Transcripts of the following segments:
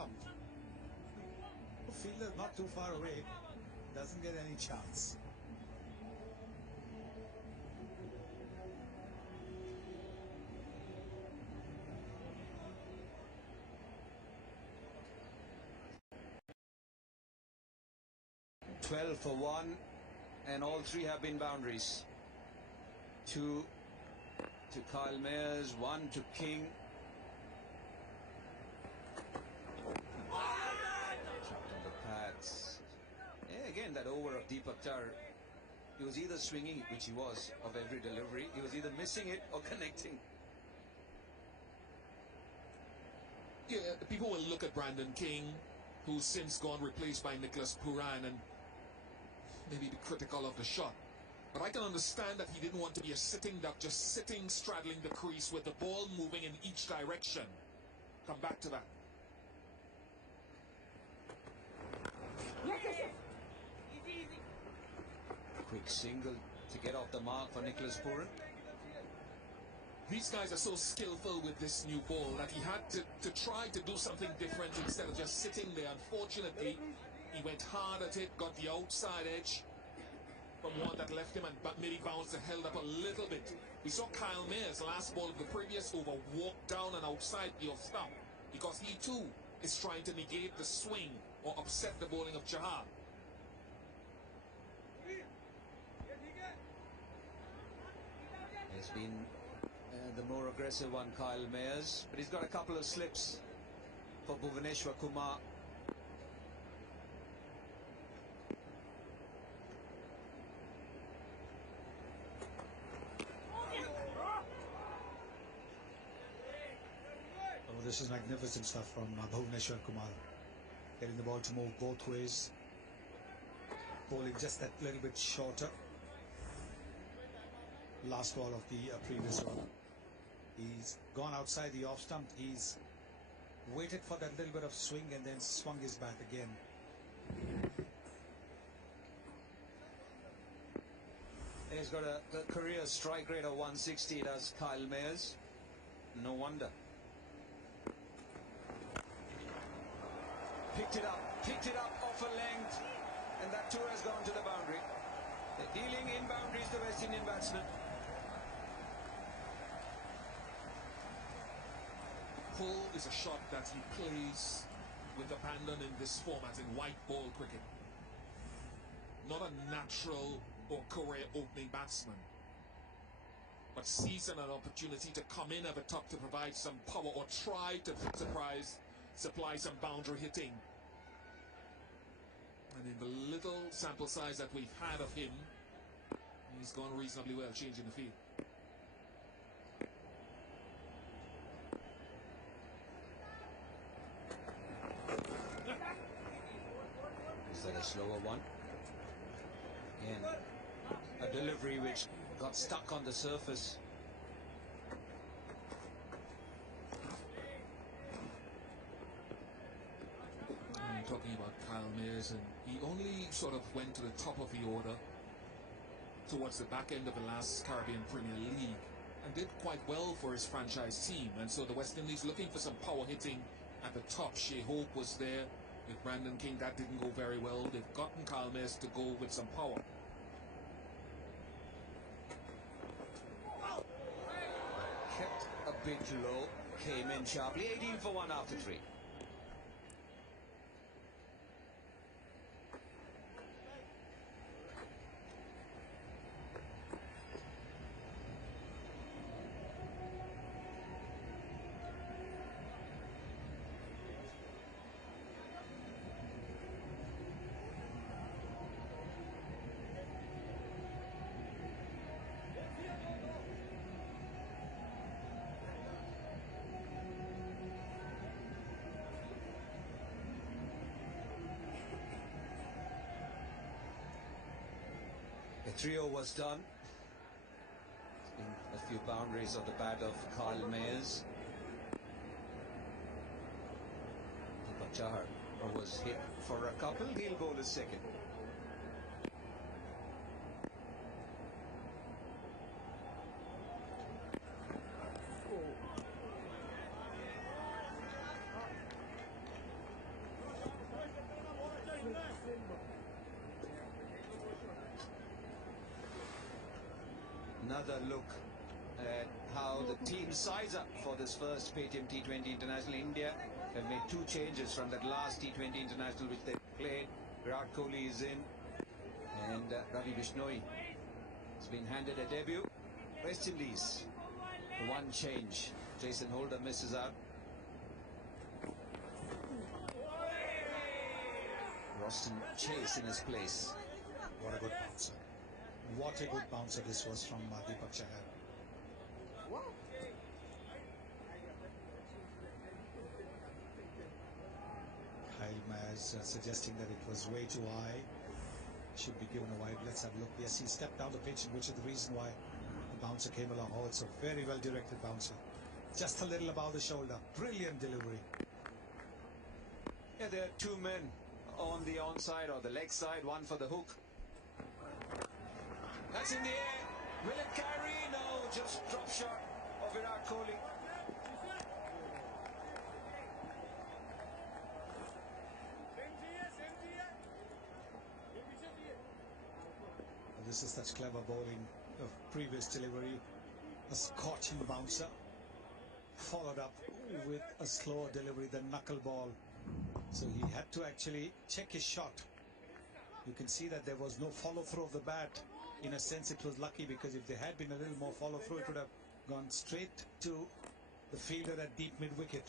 stump. The fielder not too far away, doesn't get any chance. For 1, and all 3 have been boundaries. 2 to Kyle Mayers, 1 to King. Trapped on the pads. Yeah, again, that over of Deepak Tar. He was either swinging, which he was, of every delivery. He was either missing it or connecting. Yeah, people will look at Brandon King, who's since gone replaced by Nicholas Puran, and maybe be critical of the shot. But I can understand that he didn't want to be a sitting duck, just sitting, straddling the crease with the ball moving in each direction. Come back to that. Easy. Quick single to get off the mark for Nicholas Puran. These guys are so skillful with this new ball that he had to try to do something different instead of just sitting there. Unfortunately, he went hard at it, got the outside edge from one that left him and maybe bounced and held up a little bit. We saw Kyle Mayers, last ball of the previous over, walk down and outside the off-stump because he too is trying to negate the swing or upset the bowling of Chahar. It's been the more aggressive one, Kyle Mayers, but he's got a couple of slips for Bhuvaneshwar Kumar. Oh, this is magnificent stuff from Bhuvaneshwar Kumar. Getting the ball to move both ways. Bowling just that little bit shorter. Last ball of the previous one. He's gone outside the off stump. He's waited for that little bit of swing and then swung his bat again. He's got a career strike rate of 160, does Kyle Mayers. No wonder. Picked it up off a length, and that too has gone to the boundary. They're dealing in boundaries, the West Indian batsmen. Pull is a shot that he plays with abandon in this format in white ball cricket. Not a natural or career opening batsman, but seizing an opportunity to come in at the top to provide some power or try to supply some boundary hitting. And in the little sample size that we've had of him, he's gone reasonably well changing the field. Is that a slower one? Again, a delivery which got stuck on the surface. I'm talking about Kyle Mayers, and he only sort of went to the top of the order towards the back end of the last Caribbean Premier League and did quite well for his franchise team. And so the West Indies looking for some power hitting at the top. Shea Hope was there with Brandon King. That didn't go very well. They've gotten Kyle Mayers to go with some power. Kept a bit low, came in sharply. 18 for 1 after 3. The trio was done. It's been a few boundaries of the bat of Kyle Mayers. Deepak Chahar was hit for a couple. He'll bowl a second. another look at how the team size up for this first Paytm T20 International. India have made 2 changes from that last T20 International which they played. Virat Kohli is in, and Ravi Bishnoi has been handed a debut. West Indies, the one change. Jason Holder misses out. Roston Chase in his place. What a good bouncer. What a good bouncer this was from Deepak Chahar. Kyle Maz suggesting that it was way too high. Should be given a wide. Let's have a look. Yes, he stepped down the pitch, which is the reason why the bouncer came along. Oh, it's a very well directed bouncer. Just a little above the shoulder. Brilliant delivery. Yeah, there are 2 men on the onside or the leg side, one for the hook. That's in the air. Will it carry? No, just drop shot of Virat Kohli. This is such clever bowling of previous delivery. A scorching bouncer followed up with a slower delivery than knuckleball. So he had to actually check his shot. You can see that there was no follow through of the bat. In a sense, it was lucky, because if there had been a little more follow through, it would have gone straight to the fielder at deep mid wicket.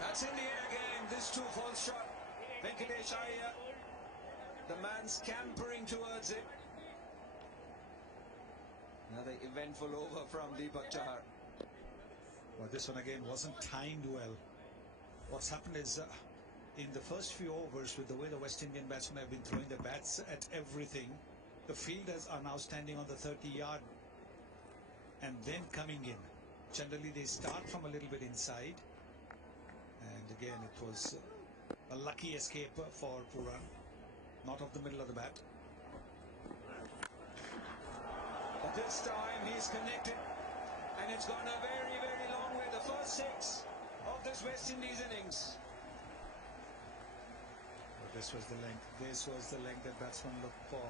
That's in the air again. This too false shot. Venkatesh Iyer, the man scampering towards it. Another eventful over from Deepak Chahar. Well, this one again wasn't timed well. What's happened is in the first few overs, with the way the West Indian batsmen have been throwing their bats at everything, the fielders are now standing on the 30-yard and then coming in. Generally, they start from a little bit inside. And again, it was a lucky escape for Pooran, not of the middle of the bat. But this time he's connected, and it's gone a very, very long way. The first 6 of this West Indies innings. But this was the length. This was the length that batsmen looked for,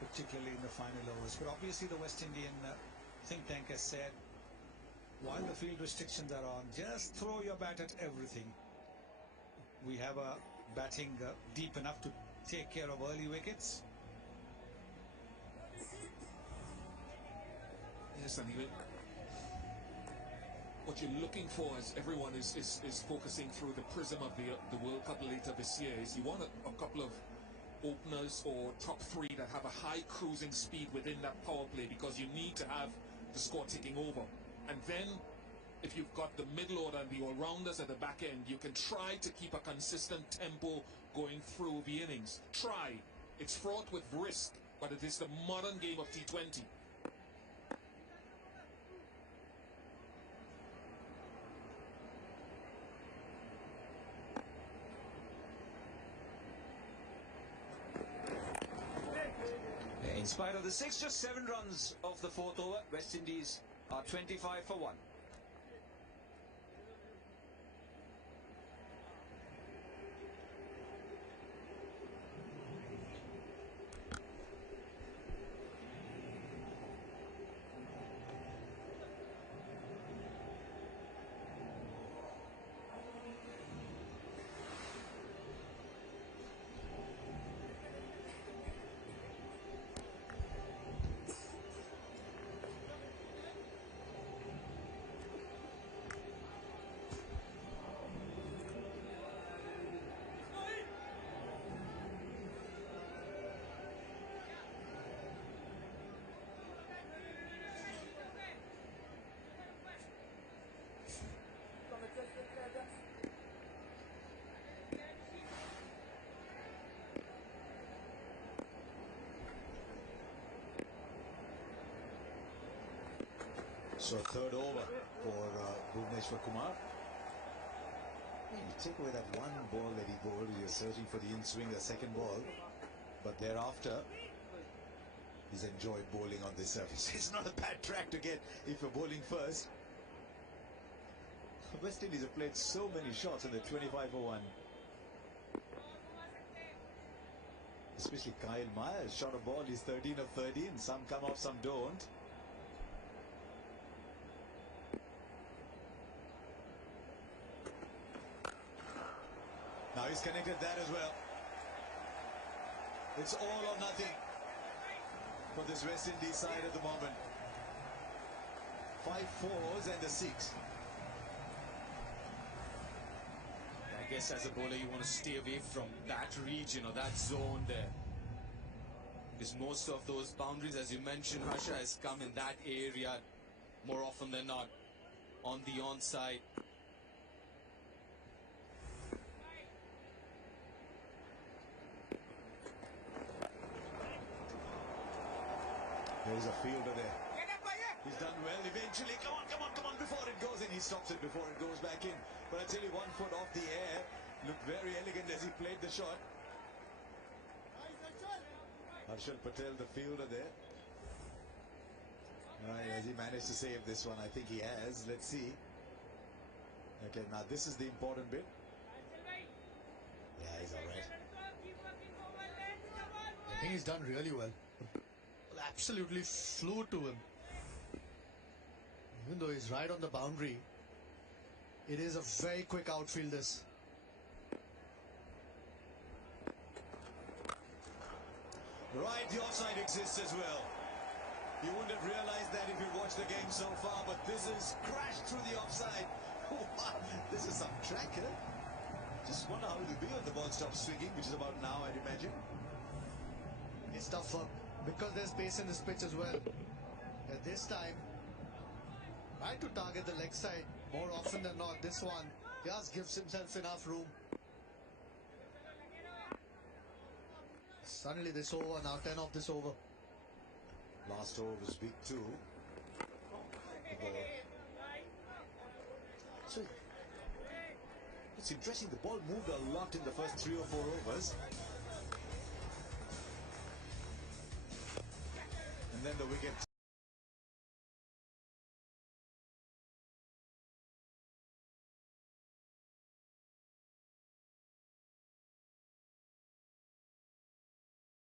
particularly in the final overs. But obviously, the West Indian think tank has said, while the field restrictions are on, just throw your bat at everything. We have a batting deep enough to take care of early wickets. Yes, and even what you're looking for, as everyone is focusing through the prism of the World Cup later this year, is you want a couple of openers or top 3 that have a high cruising speed within that power play, because you need to have the score ticking over. And then, if you've got the middle order and the all-rounders at the back end, you can try to keep a consistent tempo going through the innings. Try. It's fraught with risk, but it is the modern game of T20. In spite of the 6, just 7 runs of the 4th over, West Indies are 25 for 1. So 3rd over for Bhuvneshwar Kumar. You take away that one ball that he bowled, you're searching for the in-swing, the second ball. But thereafter, He's enjoyed bowling on this surface. It's not a bad track to get if you're bowling first. West Indies have played so many shots in the 25 for 1. Especially Kyle Myers shot a ball. He's 13 of 13. Some come off, some don't. Now he's connected that as well. It's all or nothing for this West Indies side at the moment. 5 fours and a 6. I guess as a bowler you want to stay away from that region or that zone there, because most of those boundaries, as you mentioned, Harsha, has come in that area more often than not on the onside. There's a fielder there. He's done well eventually. Come on, before it goes in. He stops it before it goes back in. But I tell you, 1 foot off the air. Looked very elegant as he played the shot. Harshal Patel, the fielder there. Has he managed to save this one? I think he has. Let's see. Okay, now this is the important bit. Yeah, he's alright. I think he's done really well. Absolutely flew to him. Even though he's right on the boundary, it is a very quick outfield this. Right, the offside exists as well. You wouldn't have realized that if you watched the game so far, but this is crashed through the offside. Wow, this is some track, eh? Just wonder how it'll be when the ball stops swinging, which is about now, I'd imagine. It's tough because there's pace in this pitch as well. At this time, try to target the leg side more often than not. This one just gives himself enough room. Suddenly this over, now 10 of this over. Last over was big too. So it's interesting, the ball moved a lot in the first 3 or 4 overs. And then the wicket